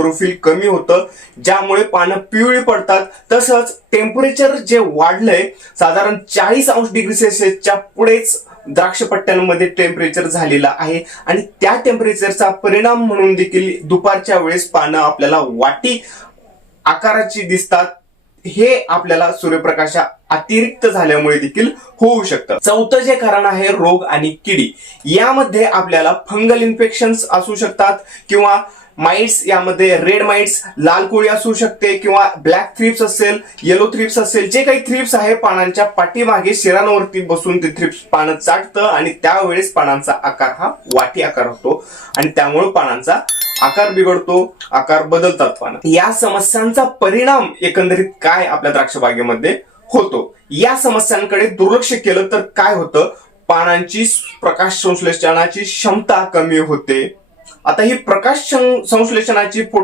Chlorophyll कमी होतं. ज्यामुळे पानं पिवळी पडतात. तसंच टेम्परेचर जे वाढलंय साधारण चाळीस अंश डिग्री सेल्सिअसच्या पुढेच द्राक्ष पट्ट्यांमध्ये टेम्परेचर झालेलं आहे. आणि त्या टेम्परेचरचा परिणाम म्हणून देखील दुपारच्या वेळेस पानं आपल्याला वाटी आकाराची दिसतात. हे आपल्याला सूर्यप्रकाशा अतिरिक्त झाल्यामुळे देखील होऊ शकतं. चौथं जे कारण आहे रोग आणि किडी. यामध्ये आपल्याला फंगल इन्फेक्शन असू शकतात किंवा माइट्स यामध्ये रेड माइट्स लाल कोळी असू शकते किंवा ब्लॅक थ्रिप्स असेल येलो थ्रिप्स असेल जे काही थ्रिप्स आहे पानांच्या पाठीमागे शिरांवरती बसून ते थ्रिप्स पानं चाटतं आणि त्यावेळेस पानांचा आकार हा वाटी आकार होतो आणि त्यामुळे पानांचा आकार बिघडतो आकार बदलतात पानं या समस्यांचा परिणाम एकंदरीत काय आपल्या द्राक्ष बागेमध्ये होतो? या समस्यांकडे दुर्लक्ष केलं तर काय होतं? पानांची प्रकाश संश्लेषणाची क्षमता कमी होते. आता ही प्रकाश संश्लेषणाची फोटो